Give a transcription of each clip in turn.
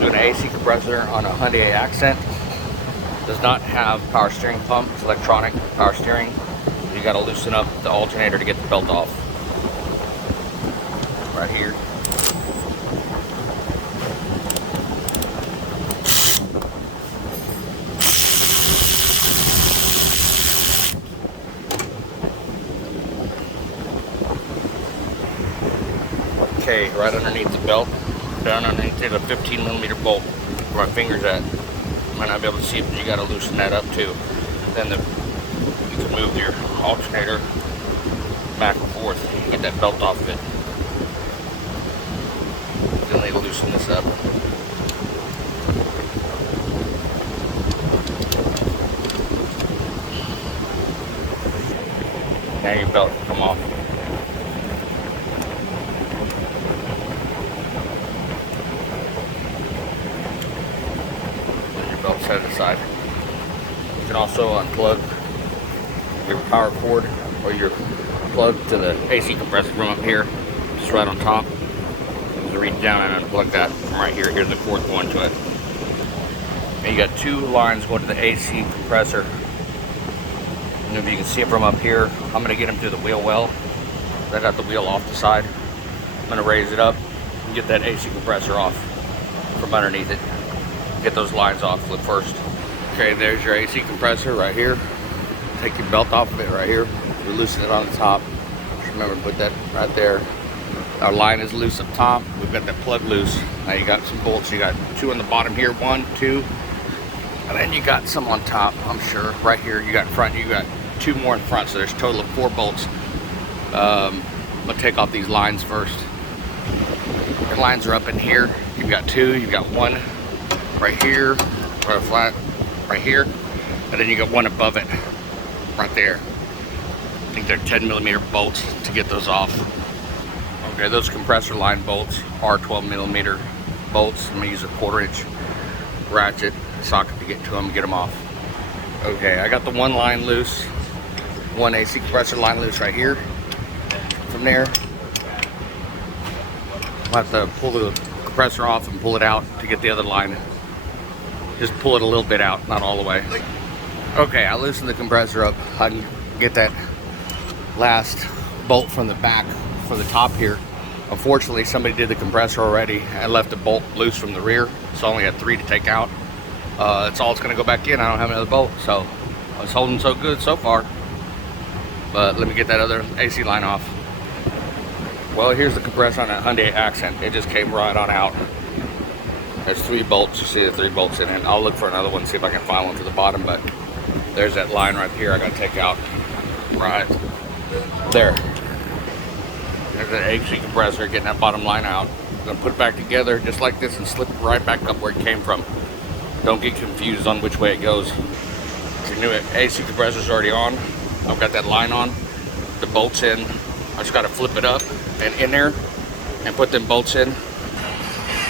Doing an AC compressor on a Hyundai Accent. Does not have power steering pump. It's electronic power steering. You got to loosen up the alternator to get the belt off. Right here. Okay, right underneath the belt, down underneath it, a 15mm bolt where my finger's at. Might not be able to see it, but you got to loosen that up too. Then you can move your alternator back and forth, get that belt off of it. Then they loosen this up. Now your belt can come off. Belt set aside. You can also unplug your power cord or your plug to the AC compressor from up here, just right on top. So reach down and unplug that from right here. Here's the cord going to it. And you got two lines going to the AC compressor. And if you can see it from up here, I'm going to get them through the wheel well. I got the wheel off the side. I'm going to raise it up and get that AC compressor off from underneath it. Get those lines off, flip first. Okay, there's your AC compressor right here. Take your belt off of it right here. You loosen it on the top. Just remember, put that right there. Our line is loose up top. We've got that plug loose. Now you got some bolts. You got two on the bottom here, 1, 2. And then you got some on top, I'm sure. Right here, you got front, you got 2 more in front. So there's a total of 4 bolts. I'm gonna take off these lines first. The lines are up in here. You've got 2, you've got 1 right here, right flat, right here, and then you got 1 above it, right there. I think they're 10mm bolts to get those off. Okay, those compressor line bolts are 12mm bolts. I'm gonna use a 1/4" ratchet socket to get to them, get them off. Okay, I got the 1 line loose, 1 AC compressor line loose right here. From there, I'll have to pull the compressor off and pull it out to get the other line. Just pull it a little bit out, not all the way. Okay, I loosened the compressor up. I can get that last bolt from the back for the top here. Unfortunately, somebody did the compressor already and left the bolt loose from the rear, so I only had 3 to take out. That's all it's gonna go back in. I don't have another bolt, so I was holding so good so far. But let me get that other AC line off. Well, here's the compressor on that Hyundai Accent. It just came right on out. There's 3 bolts. You see the 3 bolts in it. I'll look for another one, see if I can find one to the bottom, but there's that line right here I gotta take out. Right there. There's the AC compressor, getting that bottom line out. I'm gonna put it back together just like this and slip it right back up where it came from. Don't get confused on which way it goes. Your new AC compressor's already on. I've got that line on. The bolts in. I just gotta flip it up and in there and put them bolts in.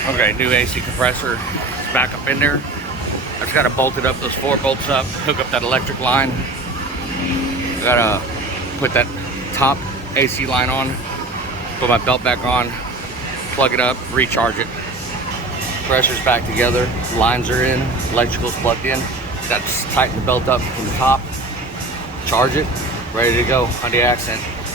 Okay, new AC compressor is back up in there. I just gotta bolt it up, those 4 bolts up, hook up that electric line. Gotta put that top AC line on, put my belt back on, plug it up, recharge it. Pressure's back together, lines are in, electrical's plugged in. Got to tighten the belt up from the top, charge it, ready to go. Hyundai Accent.